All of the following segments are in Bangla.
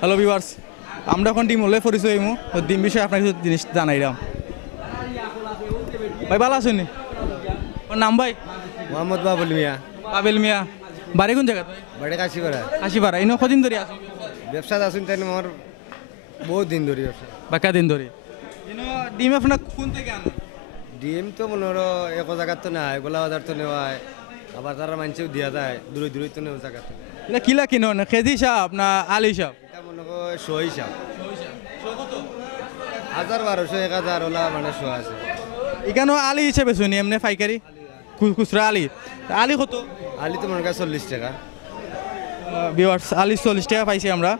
হ্যালো ভিউয়ার্স, আমরা এখন ডিম হলে পরিচয় হইমু ডিম বিষয়ে আপনাকে কিছু জিনিস জানাইলাম। ভাই ভালো আছেন? ওর নাম ভাই? মোহাম্মদ বাবুল মিয়া। পাবেল মিয়া। বাড়ি কোন জায়গা? বাড়ি কাশিপাড়া। কাশিপাড়া। ইনো কদিন ধরে আছেন? ব্যবসাতে আছেন তাই আমার বহুত দিন ধরে ব্যবসা। বাকা দিন ধরে। ইনো ডিম আপনার কোন থেকে আনেন? ডিম তো মনে হলো এক জায়গার তো নাই, গোলা বাজার তো নেওয়া হয়, আবার তারা মানুষেও দিয়া যায় দূরে দূরে তো নেওয়া জায়গা তো। এটা কিলা কিনুন কেজি হিসাব না আলি হিসাব? এটা মনে করো 100 হিসাব, 1000 1200 1000 ওলা মানে 100 আছে। এখানেও আলি হিসেবে শুনি এমনি পাইকারি খুচরা আলি। আলি কত? আলি তো মনে কর 40 টাকা। ভিউয়ার্স আলি 40 টাকা পাইছি আমরা।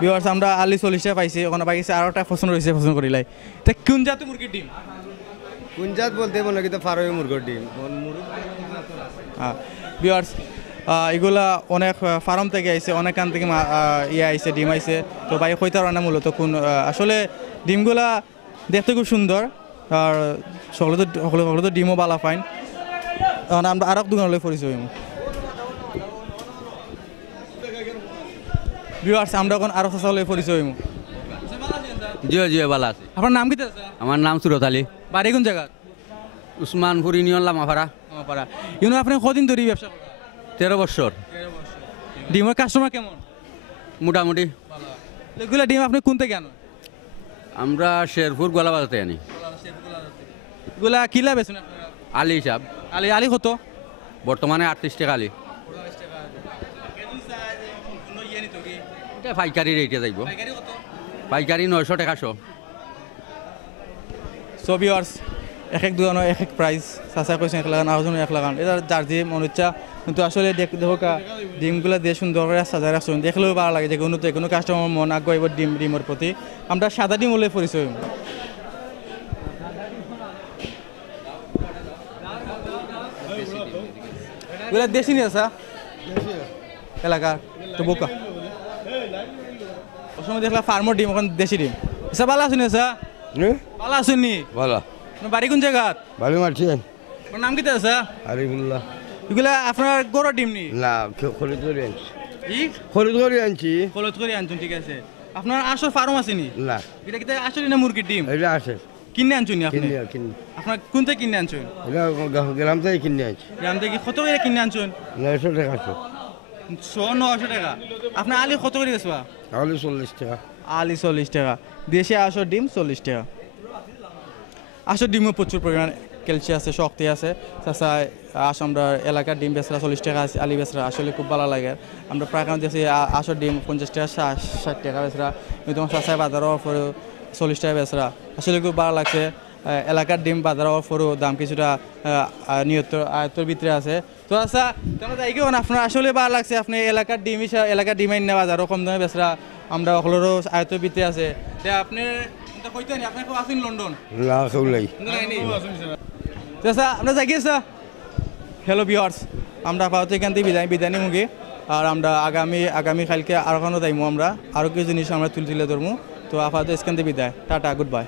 ভিউয়ার্স আমরা আলি 40 টাকা পাইছি, ওখানে পাইছি আরো একটা পছন্দ রয়েছে, পছন্দ করিলাই। তা কোন জাতের মুরগির ডিম? কোন জাত বলতে মনে কিন্তু ফার্মে মুরগির ডিম। ভিউয়ার্স এগুলা অনেক ফার্ম থেকে আইছে, অনেকখান থেকে আইছে ডিম আইছে। তো ভাই কইতার না মূলত কোন আসলে ডিমগুলা দেখতে খুব সুন্দর, আর সকলে তো ডিমও ভালো পাইন। আমরা আরো দোকানলৈ পরিচয় হইমু। ভিউয়ার্স আমরা এখন আরো সকলে পরিচয় হইমু। জি জি ভালো আছে। আপনার নাম কি? আমার নাম সুরত আলী। বাড়ি কোন জায়গা? উসমানপুর ইউনিয়ন লামাপাড়া। আমাপাড়া। ইউনো আপনি কদিন ধরে ব্যবসা করেন? 13 বছর। ডিমের কাস্টমার কেমন? মোটামুটি। এগুলা ডিম আপনি কোন থেকে আনেন? আমরা শেরপুর গোলাবাজাতে আনি। এগুলা কিলা বেছেন আপনারা? আলী হিসাব। আলি আলি কত? বর্তমানে 38 টাকা আলী। এটা পাইকারি রেটে যাইব। পাইকারি 900 টাকা শো। সো ভিউয়ার্স এক এক দোকানে এক এক প্রাইস। চাচা কইছেন 1 লাগান, আরেকজন 1 লাগান। এটা যার যে মন ইচ্ছা, কিন্তু আসলে দেখো ডিমগুলো দিয়ে সুন্দর করে সাজায় রাখছেন, দেখলেও ভালো লাগে যে কোনো কাস্টমার মন আগ্রহ ডিমের প্রতি। আমরা সাদা ডিম হলে পরিচয়। এগুলা দেশি নিয়ে আসা এলাকার তো বোকা। ওর সময় দেখলাম ফার্মার ডিম, এখন দেশি ডিম। এসা ভালো আছেন? এসা ভালো আছেন নি? ভালো। বাড়ি কোন জায়গা? ভালো মারছেন? ওর নাম কি আছে? আরিফুল্লাহ। এগুলা আপনার গরুর ডিম নি? না, খরিদ করে আনছি। ই খরিদ করে আনছি। কলত করে আনছুন, ঠিক আছে। আপনার আসল ফার্ম আছে নি? না, এটা কি আসলে না মুরগির ডিম? এটা আছে। কিনে আনছুন নি আপনি? কিনে। আপনার কোন থেকে কিনে আনছুন? এটা গ্রাম থেকে কিনে আনছি। গ্রাম থেকে কত করে কিনে আনছুন? 900 টাকা শো। 900 টাকা। আপনার আলি কত করে গেছে? তাহলে 40 টাকা। আলি 40 টাকা। দেশে আসল ডিম 40 টাকা। আসল ডিমও প্রচুর পরিমাণ ক্যালসিয়াম আছে, শক্তি আছে। তাছাড়া আমরা এলাকার ডিম বেচরা 40 টাকা আছে, আলি বেচরা আসলে খুব ভালো লাগে। আমরা প্রায় দেখছি আসল ডিম 50 টাকা 60 টাকা বেচরা, কিন্তু চাষায় বাজারও পরে 40 টাকা বেচরা আসলে খুব ভালো লাগছে। এলাকার ডিম বাজারও পরেও দাম কিছুটা আয়ত্তর ভিতরে আছে। তো আচ্ছা তোমরা যাই কেমন আপনার আসলে ভালো লাগছে? আপনি এলাকার ডিম এলাকার ডিম আইন না বাজারও কম দামে বেচরা, আমরা সকলেরও আয়ত্তর ভিতরে আছে। আপনি কইতেন আপনি কেউ আছেন লন্ডন? না, কেউ নাই। আমরা যাই গিয়েছা। হ্যালো ভিউয়ার্স, আমরা আপাতত এখান থেকে বিদায় নিমুগে। আর আমরা আগামী কালকে আরো কোনো যাইমু, আমরা আরও কিছু জিনিস আমরা তুলে ধরবো। তো আপাতত এখান থেকে বিদায়, টাটা, গুড বাই।